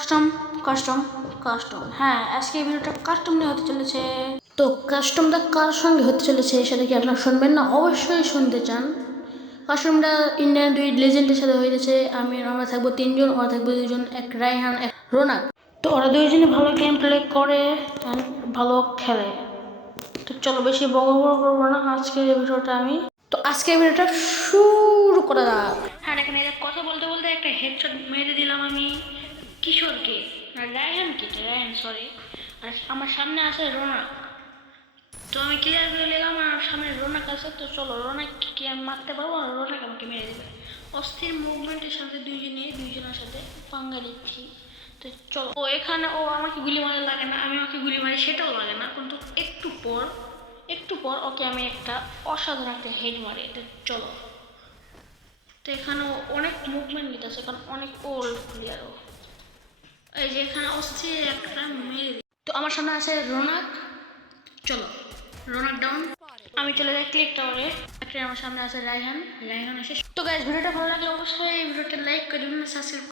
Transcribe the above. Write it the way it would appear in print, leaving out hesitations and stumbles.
Custom custom custom হ্যাঁ, আজকে এই ভিডিওটা কাস্টম নিয়ে হতে চলেছে। তো কাস্টমটা কার সঙ্গে হতে চলেছে সেটা কি আপনারা শুনবেন না? অবশ্যই শুনতে চান। কাস্টমটা ইন্ডিয়ান দুই লেজেন্ডের সাথে হয়ে গেছে। আমরা থাকবো তিনজন, ওরা থাকবো দুজন, এক রায়হান এক রোনাক। তো ওরা দুইজনে ভালো গেম প্লে করে অ্যান্ড ভালো খেলে। তো চলো বেশি বকবক করবো না আজকের এই ভিডিওটা আজকের ভিডিওটা শুরু করা যাক। হ্যাঁ, এখানে কথা বলতে বলতে একটা হেডশট মেরে দিলাম আমি কিশোরকে, না রায়হানকে, রায়হান সরি। আর আমার সামনে আছে রোনাক। তো আমি ক্লিয়ার করে নিলাম আর সামনে রোনাক আছে। তো চলো রোনাককে আমি মারতে পারবো আর রোনাক আমাকে মেরে দেবে। অস্থির মুভমেন্টের সাথে দুইজনের সাথে পাঙ্গা দিচ্ছি। তো চলো, এখানে আমাকে গুলি মারা লাগে না, আমি ওকে গুলি মারি সেটাও লাগে না, কিন্তু একটু পর ওকে আমি একটা অসাধারণ একটা হেড মারি। তো চলো, তো এখানে অনেক মুভমেন্ট নিতেছে কারণ অনেক ওল্ড প্লেয়ার। এই যে এখানে অস্থির একটা মেরে দিই। তো আমার সামনে আছে রোনাক। চলো, রোনাক ডাউন। আমি চলে যাই ক্লিক টাওয়ারে। আমার সামনে আছে রায়হান এসে। তো গাইস, ভিডিওটা ভালো লাগলে অবশ্যই এই ভিডিওটা লাইক করে দিন, সাবস্ক্রাইব